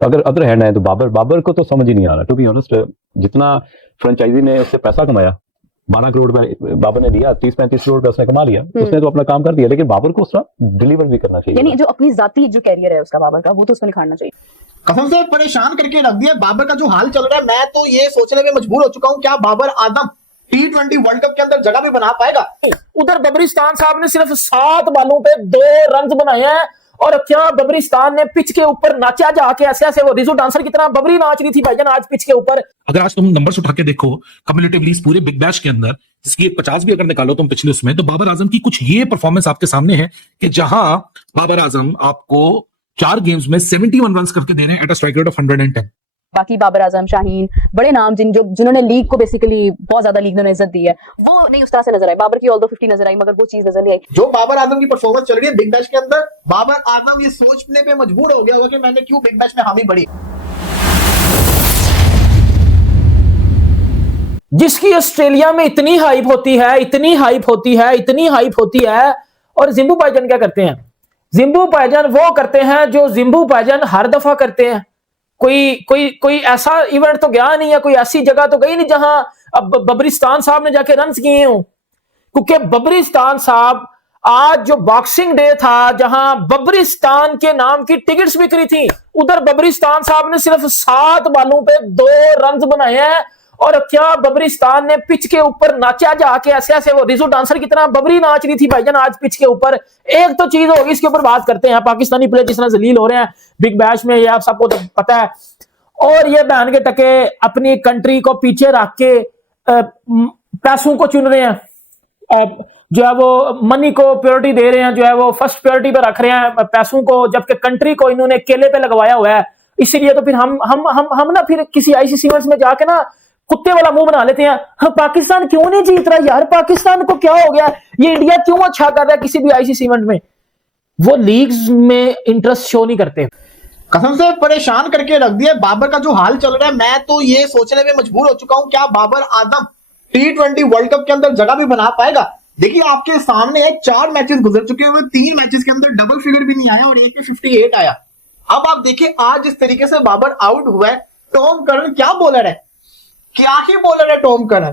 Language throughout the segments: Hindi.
अगर अदर हैंड है तो बाबर बाबर को तो समझ ही नहीं आ रहा टू बी ऑनेस्ट। जितना फ्रेंचाइजी ने उससे पैसा कमाया 12 करोड़ में बाबर ने दिया, 30-35 करोड़ का उसने कमा लिया, उसने तो अपना काम कर दिया, लेकिन बाबर को उसका डिलीवर भी करना चाहिए। यानी जो अपनी जाती जो कैरियर है उसका बाबर का, वो तो उसको निखारना चाहिए। कसम से परेशान करके रख दिया बाबर का जो हाल चल रहा है। मैं तो ये सोचने में मजबूर हो चुका हूं क्या Babar Azam T20 world cup के अंदर जगह भी बना पाएगा। उधर बबरिस्तान साहब ने सिर्फ 7 बालों पे 2 रन बनाए हैं और क्या बबरिस्तान ने पिच के ऊपर नाचा जाके ऐसे ऐसे वो रिजू डांसर की तरह बबरी नाच रही थी भाईजान आज पिच के ऊपर। अगर आज तुम नंबर्स उठा के देखो कम्युलेटिवली पूरे बिग बैश के अंदर, जिसकी 50 भी अगर निकालो तुम पिछले उसमें, तो बाबर आजम की कुछ ये परफॉर्मेंस आपके सामने है कि जहां बाबर आजम आपको 4 गेम्स में 71 रन करके दे रहे हैं at a strike rate of 110। बाकी बाबर आजम, शाहीन, बड़े नाम जिन्होंने लीग को बेसिकली बहुत ज्यादा लीग ने इज्जत दी है, वो नहीं उस तरह से नजर आए। बाबर की ऑल दो 50 नजर आई, मगर वो चीज नजर नहीं आई जो बाबर आजम की परफॉर्मेंस चल रही है बिग बैश के अंदर। बाबर आजम ये सोचने पे मजबूर हो गया होगा कि मैंने क्यों बिग बैश में हामी भरी। जिसकी ऑस्ट्रेलिया में इतनी हाइप होती है, इतनी हाइप होती है, इतनी हाइप होती है, और जिम्बू भाईजान क्या करते हैं? जिम्बू भाईजान वो करते हैं जो जिम्बू भाईजान हर दफा करते हैं। कोई ऐसा इवेंट तो गया नहीं है, कोई ऐसी जगह तो गई नहीं जहां अब बबरिस्तान साहब ने जाके रन किए हों, क्योंकि बबरिस्तान साहब आज जो बॉक्सिंग डे था जहां बबरिस्तान के नाम की टिकट्स बिक्री थी, उधर बबरिस्तान साहब ने सिर्फ 7 बालों पे 2 रन बनाए हैं और क्या बबरिस्तान ने पिच के ऊपर नाचा जाके ऐसे ऐसे वो रिजू डांसर की तरह बबरी नाच रही थी भाईजान आज पिच के ऊपर। एक तो चीज होगी, इसके ऊपर बात करते हैं, पाकिस्तानी प्लेयर जिस तरह जलील हो रहे हैं बिग बैश में, ये आप सबको तो पता है, और ये बहन के टके अपनी कंट्री को पीछे रख के पैसों को चुन रहे हैं, जो है वो मनी को प्रायोरिटी दे रहे हैं, जो है वो फर्स्ट प्रायोरिटी पे रख रहे हैं पैसों को, जबकि कंट्री को इन्होंने केले पे लगवाया हुआ है। इसीलिए तो फिर हम ना फिर किसी आईसीसी इवेंट्स में जाके ना कुत्ते वाला मुंह बना लेते हैं, हाँ पाकिस्तान क्यों नहीं जीत रहा यार, पाकिस्तान को क्या हो गया, ये इंडिया क्यों अच्छा कर रहा है किसी भी आईसीसी इवेंट में। वो लीग्स में इंटरेस्ट शो नहीं करते। कसम से परेशान करके रख दिया बाबर का जो हाल चल रहा है। मैं तो ये सोचने में मजबूर हो चुका हूं क्या Babar Azam T20 world cup के अंदर जगह भी बना पाएगा। देखिए आपके सामने है 4 मैचेस गुजर चुके हुए, 3 मैचेस के अंदर डबल फिगर भी नहीं आया और एक में 58 आया। अब आप देखिए आज जिस तरीके से बाबर आउट हुआ है, टॉम करन क्या बॉलर है, क्या ही बॉलर है टॉम करन,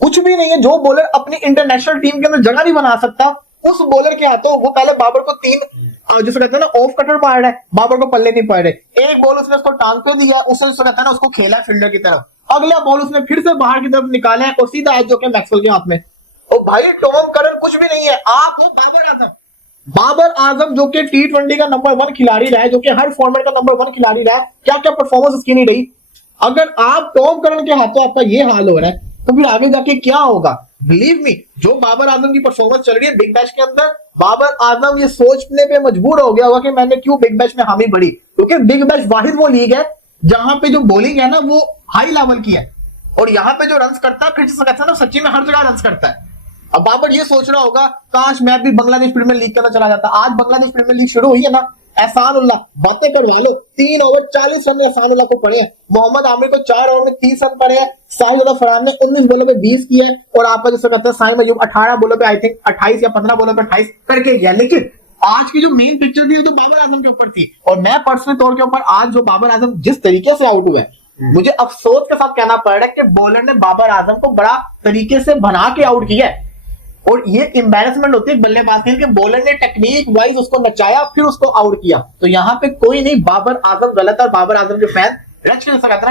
कुछ भी नहीं है। जो बॉलर अपनी इंटरनेशनल टीम के अंदर जगह नहीं बना सकता, उस बॉलर के हाथों वो पहले बाबर को 3 जैसे कहते हैं ना ऑफ कटर मार रहा है, बाबर को पल्ले नहीं पड़ रहे। एक बॉल उसने उसको टांग पे दिया, उसने कहता है ना उसको खेला फील्डर की तरफ, अगला बॉल उसने फिर से बाहर की तरफ निकाला है और सीधा जो कि मैक्सवेल के हाथ में। और भाई टॉम करन कुछ भी नहीं है, आप हो बाबर आजम। बाबर आजम जो कि T20 का नंबर 1 खिलाड़ी रहा है, जो कि हर फॉर्मेट का नंबर 1 खिलाड़ी रहा है, क्या क्या परफॉर्मेंस उसकी नहीं रही। अगर आप टॉम करन के हाथों आपका ये हाल हो रहा है तो फिर आगे जाके क्या होगा। बिलीव मी, जो बाबर आजम की परफॉर्मेंस चल रही है बिग बैश के अंदर, बाबर आजम ये सोचने पे मजबूर हो गया होगा कि मैंने क्यों बिग बैश में हामी भरी, क्योंकि बिग बैश वाहिद वो लीग है जहां पे जो बॉलिंग है ना वो हाई लेवल की है और यहाँ पे जो रन करता है फिर कहता है ना सच्ची में हर जगह रन करता है। अब बाबर ये सोच रहा होगा काश मैं भी बांग्लादेश प्रीमियर लीग के अंदर चला जाता। आज बांग्लादेश प्रीमियर लीग शुरू हुई है ना, एहसानुल्लाह बातें करवा लो, 3 ओवर 40 रन एहसानुल्लाह को पड़े हैं, मोहम्मद आमिर को 4 ओवर में 30 रन पड़े हैं, साहिल फरहान ने 19 बॉलों पे 20 किए हैं और आपका जैसे कहते हैं साइम अयूब 18 बॉलों पे आई थिंक 28 या 15 बॉलों पे 28 करके गया। लेकिन आज की जो मेन पिक्चर थी वो तो बाबर आजम के ऊपर थी और मैं पर्सनल तौर के ऊपर आज जो बाबर आजम जिस तरीके से आउट हुआ है, मुझे अफसोस के साथ कहना पड़ रहा है कि बॉलर ने बाबर आजम को बड़ा तरीके से बना के आउट किया है और ये एम्बैरेसमेंट होती है बल्लेबाज के बॉलर ने टेक्निक वाइज उसको नचाया फिर उसको आउट किया। तो यहाँ पे कोई नहीं, बाबर आजम गलत और बाबर आजम के फैन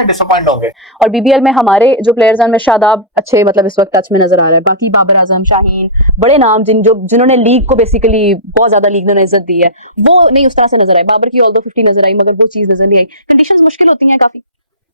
डिसअपॉइंट होंगे। और बीबीएल में हमारे जो प्लेयर्स हैं, शादाब अच्छे मतलब इस वक्त टच में नजर आ रहा है। बाकी बाबर आजम, शाहीन, बड़े नाम जिन्होंने लीग को बेसिकली बहुत ज्यादा लीग ने इज्जत दी है, वो नहीं उस तरह से नजर आए। बाबर की ऑल दो 50 नजर आई, मगर वो चीज नजर नहीं आई। कंडीशंस मुश्किल होती हैं,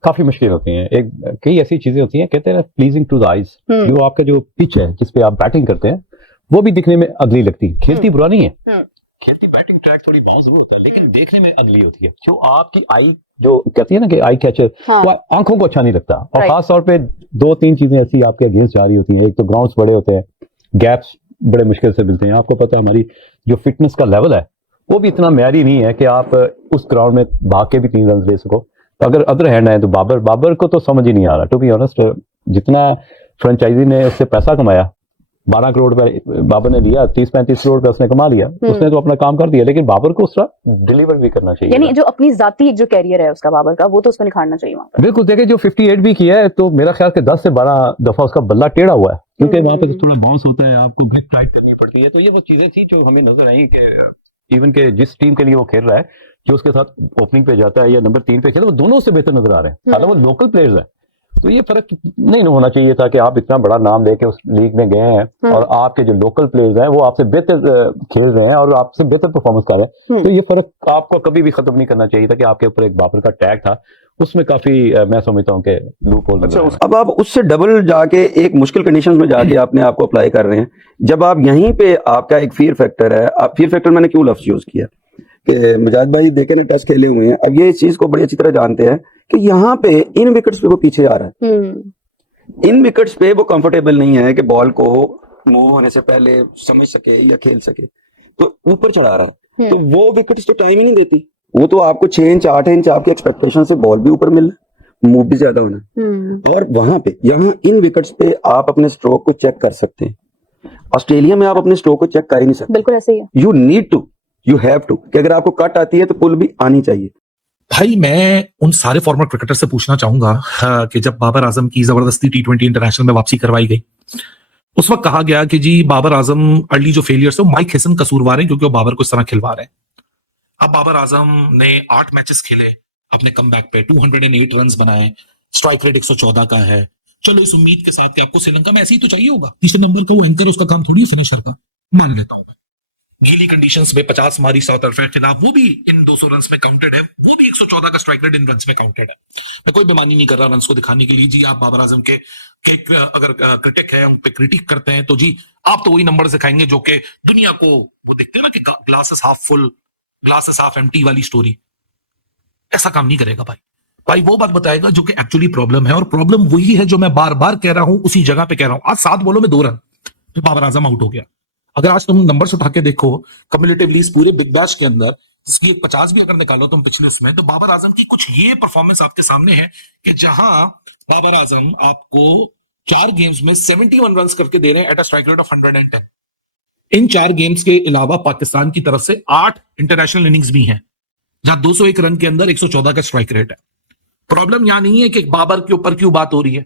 काफी मुश्किल होती हैं। एक कई ऐसी चीजें होती हैं, कहते हैं प्लीजिंग टू द आईज, जो आपका जो पिच है जिसपे आप बैटिंग करते हैं वो भी दिखने में अगली लगती है। खेलती बुरा नहीं है, खेलती बैटिंग ट्रैक थोड़ी बाउंस जरूर होता है, लेकिन देखने में अगली होती है। जो आपकी आई जो कहती है ना कि आई कैचर, वो आंखों को अच्छा नहीं लगता। और खास तौर पे 2-3 चीजें ऐसी आपके अगेंस्ट जा रही होती हैं। एक तो ग्राउंड्स बड़े होते हैं, गैप्स बड़े मुश्किल से मिलते हैं। आपको पता है हमारी जो फिटनेस का लेवल है वो भी इतना म्यारी नहीं है कि आप उस ग्राउंड में भाग के भी 3 रन ले सको। अगर अदर हैंड है तो बाबर को तो समझ ही नहीं आ रहा टू बी ऑनेस्ट। जितना फ्रेंचाइजी ने उससे पैसा कमाया 12 करोड़ रुपए बाबर ने दिया, 30-35 करोड़ रुपए उसने कमा लिया, उसने तो अपना काम कर दिया, लेकिन बाबर को उस तरह डिलीवर भी करना चाहिए। यानी जो अपनी जाती एक जो कैरियर है उसका बाबर का, वो तो उसको निखारना चाहिए वहां पर। बिल्कुल, देखिए जो 58 भी किया है तो मेरा ख्याल है 10 से 12 दफा उसका बल्ला टेढ़ा हुआ है, क्योंकि वहां पे तो थोड़ा बाउंस होता है, आपको ग्रिप टाइट करनी पड़ती है। तो ये वो चीजें थी जो हमें नजर आई कि इवन के जिस टीम के लिए वो खेल रहा है, जो उसके साथ ओपनिंग पे जाता है या नंबर 3 पे खेलता है, वो दोनों उससे बेहतर नजर आ रहे हैं। हालांकि वो लोकल प्लेयर्स है, तो ये फर्क नहीं होना चाहिए था कि आप इतना बड़ा नाम लेके उस लीग में गए हैं और आपके जो लोकल प्लेयर्स हैं वो आपसे बेहतर खेल रहे हैं और आपसे बेहतर परफॉर्मेंस कर रहे हैं। तो ये फर्क आपको कभी भी खत्म नहीं करना चाहिए था कि आपके ऊपर एक बाबर का टैग था, उसमें काफी मैं समझता हूँ कि लूप होल। अच्छा, अब आप उससे डबल जाके एक मुश्किल कंडीशंस में जाके आपने आपको अप्लाई कर रहे हैं, जब आप यहीं पे आपका एक फियर फैक्टर है। आप फियर फैक्टर मैंने क्यों लफ्ज यूज किया कि मुजाहिद भाई देखे ने टेस्ट खेले हुए हैं, अब ये इस चीज को बड़ी अच्छी तरह जानते हैं कि यहाँ पे इन विकेट्स पे वो पीछे आ रहा है, इन विकेट्स पे वो कंफर्टेबल नहीं है कि बॉल को मूव होने से पहले समझ सके या खेल सके, तो ऊपर चढ़ा रहा है। तो वो विकेट्स तो टाइम ही नहीं देती, वो तो आपको 6 इंच 8 इंच आपकी एक्सपेक्टेशन से बॉल भी ऊपर मिल रहा है, मूव भी ज्यादा होना। और वहां पे यहाँ इन विकेट्स पे आप अपने स्ट्रोक को चेक कर सकते हैं, ऑस्ट्रेलिया में आप अपने स्ट्रोक को चेक कर ही नहीं सकते। बिल्कुल ऐसे ही है। You need to, you have to, कि अगर आपको कट आती है तो पुल भी आनी चाहिए। भाई मैं उन सारे फॉर्मर क्रिकेटर से पूछना चाहूंगा कि जब बाबर आजम की जबरदस्ती T20 इंटरनेशनल में वापसी करवाई गई, उस वक्त कहा गया कि जी बाबर आजम अर्ली जो फेलियर्स है माइक हेसन कसूरवार है क्योंकि वो बाबर को इस तरह खिलवा रहे हैं। अब बाबर आजम ने 8 मैचेस खेले, अपने कमबैक पे 208 रन बनाए, स्ट्राइक रेट 114 का है। चलो इस उम्मीद के साथ कि आपको श्रीलंका में ऐसे ही तो चाहिए होगा, तीसरे नंबर का वो एंकर, उसका काम थोड़ी फिनिशर का, मान लेता हूं। गीली कंडीशंस में 50 मारी साउथ अफ्रीका के खिलाफ, वो भी इन 200 रन में काउंटेड है, वो भी 114 का स्ट्राइक रेट इन रन में काउंटेड है। मैं कोई बेमानी नहीं कर रहा रन को दिखाने के लिए, जी आप बाबर आजम के अगर क्रिटिक है, उन पे क्रिटिक करते हैं, तो जी आप तो वही नंबर दिखाएंगे जो कि दुनिया को वो दिखते हैं ना कि glasses half full glasses half empty वाली स्टोरी। ऐसा काम नहीं करेगा भाई वो बात बताएगा जो कि एक्चुअली प्रॉब्लम है, और प्रॉब्लम वही है जो मैं बार बार कह रहा हूं, उसी जगह पे कह रहा हूं। आज 7 बॉलों में 2 रन तो बाबर आजम आउट हो गया। अगर आज तुम नंबर उठा के देखो कम्युलेटिवली पूरे बिग बैश के अंदर, जिसकी एक 50 भी अगर निकालो तुम पिछले इसमें, तो बाबर आजम की कुछ ये परफॉर्मेंस आपके सामने है कि जहां बाबर आजम आपको 4 गेम्स में 71 रन करके दे रहे हैं at a strike rate of 110। In 4 games के अलावा पाकिस्तान की तरफ से 8 इंटरनेशनल इनिंग्स भी हैं जहां 201 रन के अंदर 114 का स्ट्राइक रेट है। प्रॉब्लम यहां नहीं है कि बाबर के ऊपर क्यों बात हो रही है,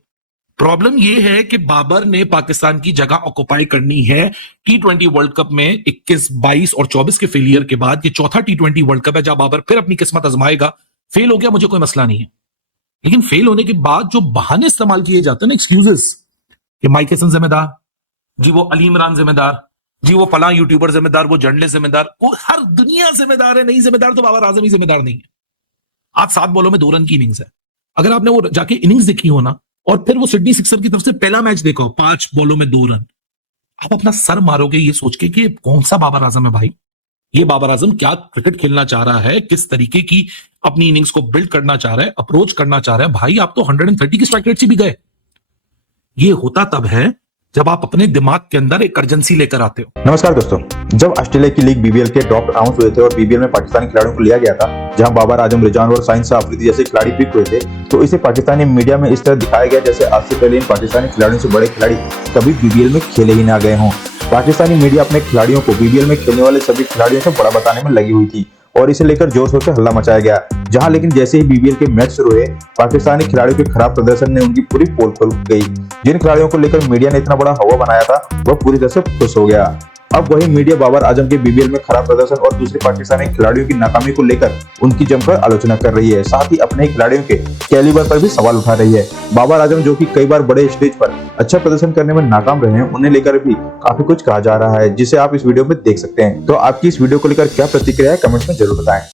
प्रॉब्लम यह है कि बाबर ने पाकिस्तान की जगह ऑक्युपाई करनी है। T20 वर्ल्ड कप में 21, 22 और 24 के फेलियर के बाद ये चौथा T20 वर्ल्ड कप है जहां बाबर फिर अपनी किस्मत आजमाएगा। फेल हो गया, मुझे कोई मसला नहीं है, लेकिन फेल होने के बाद जो बहाने इस्तेमाल किए जाते हैं ना, एक्सक्यूजेस, कि माइक हेसन जिम्मेदार, जी वो अली इमरान जिम्मेदार, जी वो फलां यूट्यूबर जिम्मेदार, वो जर्नलिस्ट जिम्मेदार, वो हर दुनिया जिम्मेदार है, नहीं जिम्मेदार तो बाबर आजम ही जिम्मेदार नहीं है। आज 7 बॉलों में 2 रन की इनिंग्स है। अगर आपने वो जाके इनिंग्स देखी हो ना, और फिर वो सिडनी सिक्सर की तरफ से पहला मैच देखो, 5 बॉलों में 2 रन, आप अपना सर मारोगे ये सोच के कि कौन सा बाबर आजम है भाई। ये बाबर आजम क्या क्रिकेट खेलना चाह रहा है, किस तरीके की अपनी इनिंग्स को बिल्ड करना चाह रहा है, अप्रोच करना चाह रहा है। भाई आप तो 130 की स्ट्राइक रेट से भी गए। ये होता तब है जब आप अपने दिमाग के अंदर एक अर्जेंसी लेकर आते हो। नमस्कार दोस्तों, जब ऑस्ट्रेलिया की लीग BBL के ड्रॉप अनाउंस हुए थे और BBL में पाकिस्तानी खिलाड़ियों को लिया गया था, जहां बाबर आजम, रिजवान और साइंस अफरीदी जैसे खिलाड़ी पिक हुए थे, तो इसे पाकिस्तानी मीडिया में इस तरह दिखाया गया जैसे आज से पहले इन पाकिस्तानी खिलाड़ियों से बड़े खिलाड़ी कभी BBL में खेले ही ना गए हों। पाकिस्तानी मीडिया अपने खिलाड़ियों को BBL में खेलने वाले सभी खिलाड़ियों से बड़ा बताने में लगी हुई थी और इसे लेकर जोर शोर से हल्ला मचाया गया। जहां लेकिन जैसे ही BBL के मैच शुरू हुए, पाकिस्तानी खिलाड़ियों के खराब प्रदर्शन ने उनकी पूरी पोल खुल गई। जिन खिलाड़ियों को लेकर मीडिया ने इतना बड़ा हवा बनाया था, वह पूरी तरह से खुश हो गया। अब वही मीडिया बाबर आजम के BBL में खराब प्रदर्शन और दूसरे पाकिस्तानी खिलाड़ियों की नाकामी को लेकर उनकी जमकर आलोचना कर रही है। साथ ही अपने खिलाड़ियों के कैलिबर पर भी सवाल उठा रही है। बाबर आजम, जो कि कई बार बड़े स्टेज पर अच्छा प्रदर्शन करने में नाकाम रहे हैं, उन्हें लेकर भी काफी कुछ कहा जा रहा है, जिसे आप इस वीडियो में देख सकते हैं। तो आपकी इस वीडियो को लेकर क्या प्रतिक्रिया है, कमेंट में जरूर बताएं।